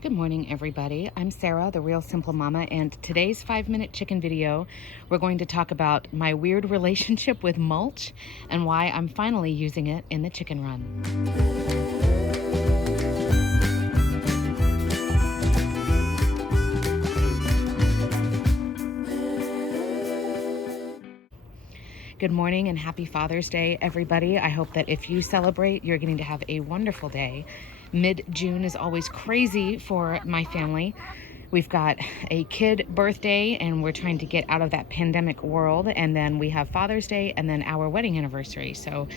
Good morning, everybody. I'm Sarah, the Real Simple Mama, and today's 5-minute chicken video, we're going to talk about my weird relationship with mulch and why I'm finally using it in the chicken run. Good morning and happy Father's Day, everybody. I hope that if you celebrate, you're going to have a wonderful day. Mid-June is always crazy for my family. We've got a kid birthday and we're trying to get out of that pandemic world. And then we have Father's Day and then our wedding anniversary. So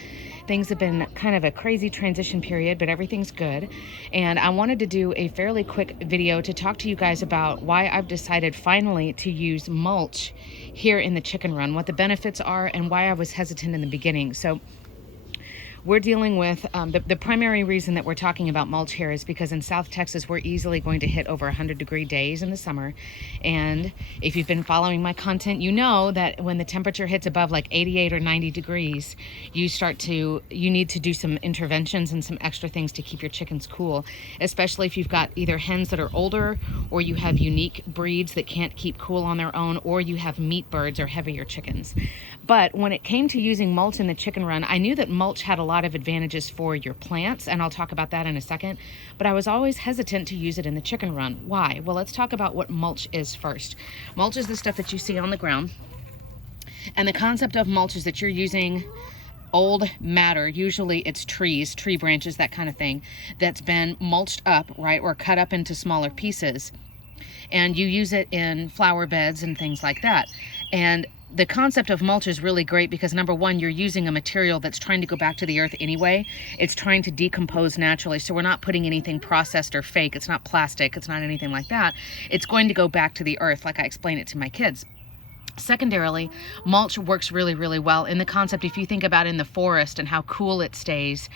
things have been kind of a crazy transition period, but everything's good. And I wanted to do a fairly quick video to talk to you guys about why I've decided finally to use mulch here in the chicken run, what the benefits are and why I was hesitant in the beginning. So we're dealing with the primary reason that we're talking about mulch here is because in South Texas, we're easily going to hit over 100-degree days in the summer. And if you've been following my content, you know that when the temperature hits above like 88 or 90 degrees, you need to do some interventions and some extra things to keep your chickens cool, especially if you've got either hens that are older or you have unique breeds that can't keep cool on their own, or you have meat birds or heavier chickens. But when it came to using mulch in the chicken run, I knew that mulch had a lot of advantages for your plants, and I'll talk about that in a second, but I was always hesitant to use it in the chicken run. Why? Well, let's talk about what mulch is first. Mulch is the stuff that you see on the ground, and the concept of mulch is that you're using old matter, usually it's trees, tree branches, that kind of thing, that's been mulched up, right, or cut up into smaller pieces, and you use it in flower beds and things like that. And the concept of mulch is really great because, number one, you're using a material that's trying to go back to the earth anyway. It's trying to decompose naturally, so we're not putting anything processed or fake. It's not plastic. It's not anything like that. It's going to go back to the earth, like I explain it to my kids. Secondarily, mulch works really, really well in the concept, if you think about in the forest and how cool it stays.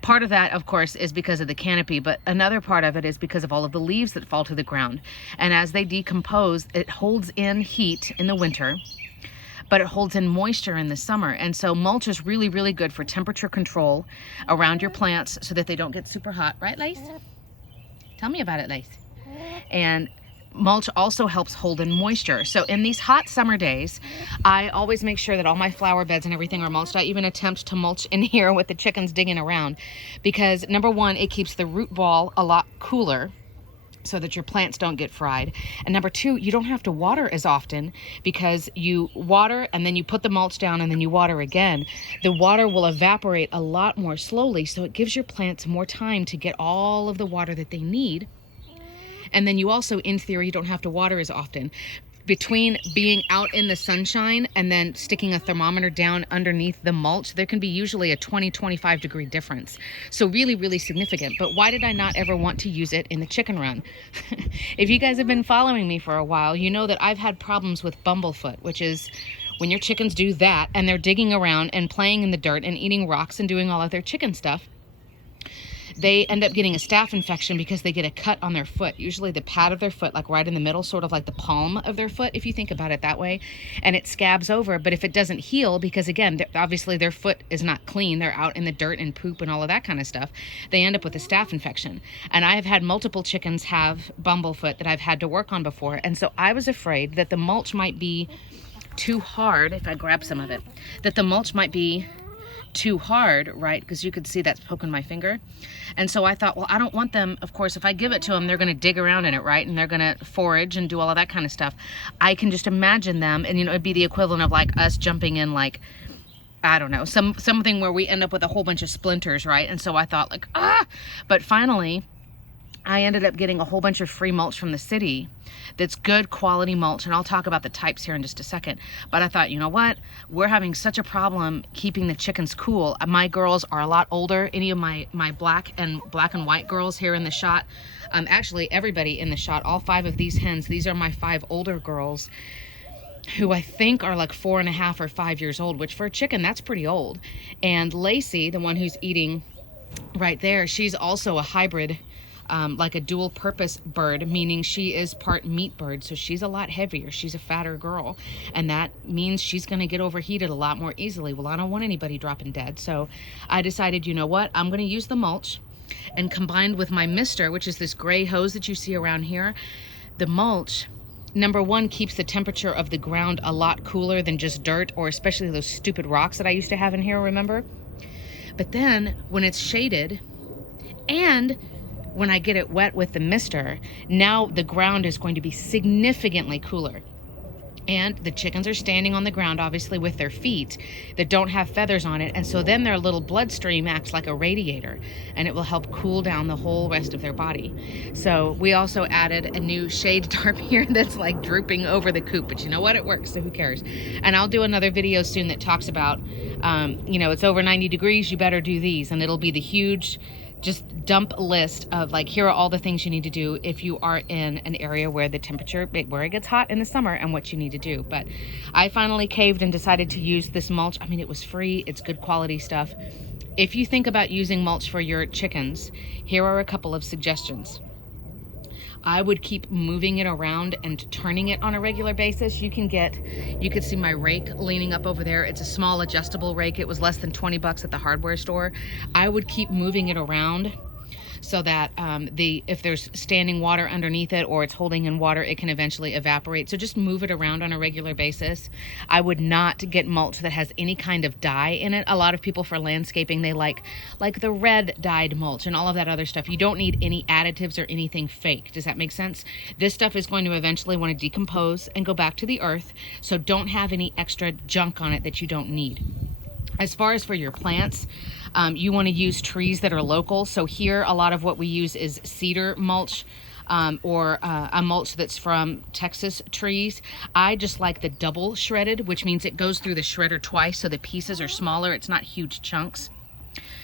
Part of that, of course, is because of the canopy, but another part of it is because of all of the leaves that fall to the ground. And as they decompose, it holds in heat in the winter, but it holds in moisture in the summer. And so mulch is really, really good for temperature control around your plants so that they don't get super hot. Right, Lace? Tell me about it, Lace. And mulch also helps hold in moisture. So in these hot summer days, I always make sure that all my flower beds and everything are mulched. I even attempt to mulch in here with the chickens digging around because, number one, it keeps the root ball a lot cooler so that your plants don't get fried. And number two, you don't have to water as often because you water and then you put the mulch down and then you water again. The water will evaporate a lot more slowly, so it gives your plants more time to get all of the water that they need. And then you also, in theory, you don't have to water as often. Between being out in the sunshine and then sticking a thermometer down underneath the mulch, there can be usually a 20-25 degree difference. So really, really significant. But why did I not ever want to use it in the chicken run? If you guys have been following me for a while, you know that I've had problems with bumblefoot, which is when your chickens do that and they're digging around and playing in the dirt and eating rocks and doing all of their chicken stuff. They end up getting a staph infection because they get a cut on their foot, usually the pad of their foot, like right in the middle, sort of like the palm of their foot, if you think about it that way, and it scabs over. But if it doesn't heal, because again, obviously their foot is not clean, they're out in the dirt and poop and all of that kind of stuff, they end up with a staph infection. And I have had multiple chickens have bumblefoot that I've had to work on before, and so I was afraid that the mulch might be too hard. If I grab some of it, that the mulch might be too hard, right? Because you could see that's poking my finger. And so I thought, well, I don't want them, of course, if I give it to them, they're going to dig around in it, right? And they're going to forage and do all of that kind of stuff. I can just imagine them, and it'd be the equivalent of like us jumping in like, I don't know, something where we end up with a whole bunch of splinters, right? And so I thought like, but finally I ended up getting a whole bunch of free mulch from the city that's good quality mulch, and I'll talk about the types here in just a second. But I thought, you know what? We're having such a problem keeping the chickens cool. My girls are a lot older. Any of my black and white girls here in the shot, actually everybody in the shot, all 5 of these hens, these are my 5 older girls who I think are like 4.5 or 5 years old, which for a chicken, that's pretty old. And Lacey, the one who's eating right there, she's also a hybrid, like a dual purpose bird, meaning she is part meat bird, so she's a lot heavier, she's a fatter girl, and that means she's going to get overheated a lot more easily. Well, I don't want anybody dropping dead, so I decided, you know what, I'm going to use the mulch. And combined with my mister, which is this gray hose that you see around here, the mulch, number one, keeps the temperature of the ground a lot cooler than just dirt, or especially those stupid rocks that I used to have in here, remember? But then when it's shaded and when I get it wet with the mister, now the ground is going to be significantly cooler. And the chickens are standing on the ground, obviously, with their feet that don't have feathers on it. And so then their little bloodstream acts like a radiator, and it will help cool down the whole rest of their body. So we also added a new shade tarp here that's like drooping over the coop, but you know what? It works, so who cares? And I'll do another video soon that talks about, you know, it's over 90 degrees, you better do these. And it'll be the huge just dump list of like, here are all the things you need to do if you are in an area where the temperature, where it gets hot in the summer, and what you need to do. But I finally caved and decided to use this mulch. I mean, it was free, it's good quality stuff. If you think about using mulch for your chickens, here are a couple of suggestions. I would keep moving it around and turning it on a regular basis. You could see my rake leaning up over there. It's a small adjustable rake. It was less than 20 bucks at the hardware store. I would keep moving it around so that if there's standing water underneath it or it's holding in water, it can eventually evaporate. So just move it around on a regular basis. I would not get mulch that has any kind of dye in it. A lot of people for landscaping, they like the red dyed mulch and all of that other stuff. You don't need any additives or anything fake. Does that make sense? This stuff is going to eventually want to decompose and go back to the earth. So don't have any extra junk on it that you don't need. As far as for your plants, you want to use trees that are local. So here, a lot of what we use is cedar mulch, or a mulch that's from Texas trees. I just like the double shredded, which means it goes through the shredder twice, so the pieces are smaller. It's not huge chunks.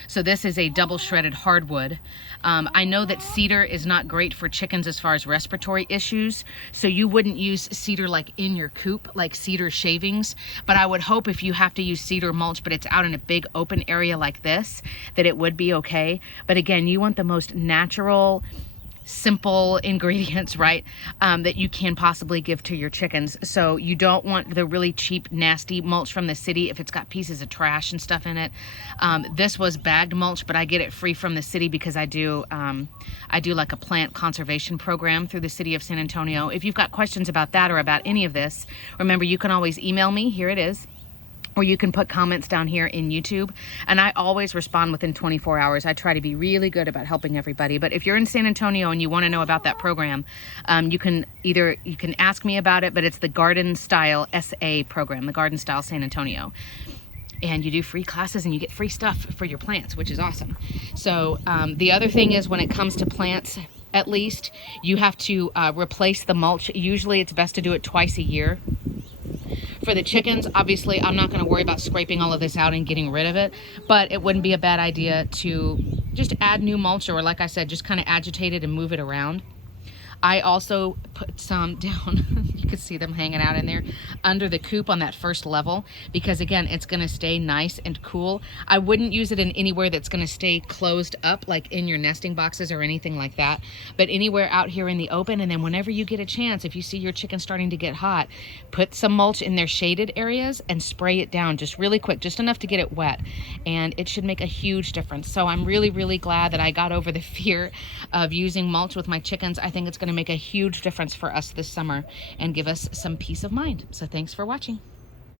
So this is a double shredded hardwood. I know that cedar is not great for chickens as far as respiratory issues, so you wouldn't use cedar like in your coop, like cedar shavings. But I would hope if you have to use cedar mulch, but it's out in a big open area like this, that it would be okay. But again, you want the most natural, simple ingredients, right, that you can possibly give to your chickens. So you don't want the really cheap, nasty mulch from the city if it's got pieces of trash and stuff in it. This was bagged mulch, but I get it free from the city because I do like a plant conservation program through the city of San Antonio. If you've got questions about that or about any of this, remember, you can always email me. Here it is. Or you can put comments down here in YouTube, and I always respond within 24 hours. I try to be really good about helping everybody. But if you're in San Antonio and you want to know about that program, you can ask me about it, but it's the Garden Style SA program, the Garden Style San Antonio. And you do free classes and you get free stuff for your plants, which is awesome. So the other thing is, when it comes to plants, at least, you have to replace the mulch. Usually it's best to do it twice a year. For the chickens, obviously, I'm not going to worry about scraping all of this out and getting rid of it, but it wouldn't be a bad idea to just add new mulch, or like I said, just kind of agitate it and move it around. I also put some down, you can see them hanging out in there, under the coop on that first level, because again, it's going to stay nice and cool. I wouldn't use it in anywhere that's going to stay closed up, like in your nesting boxes or anything like that, but anywhere out here in the open. And then whenever you get a chance, if you see your chicken starting to get hot, put some mulch in their shaded areas and spray it down just really quick, just enough to get it wet, and it should make a huge difference. So I'm really, really glad that I got over the fear of using mulch with my chickens. I think it's going to make a huge difference for us this summer and give us some peace of mind. So thanks for watching.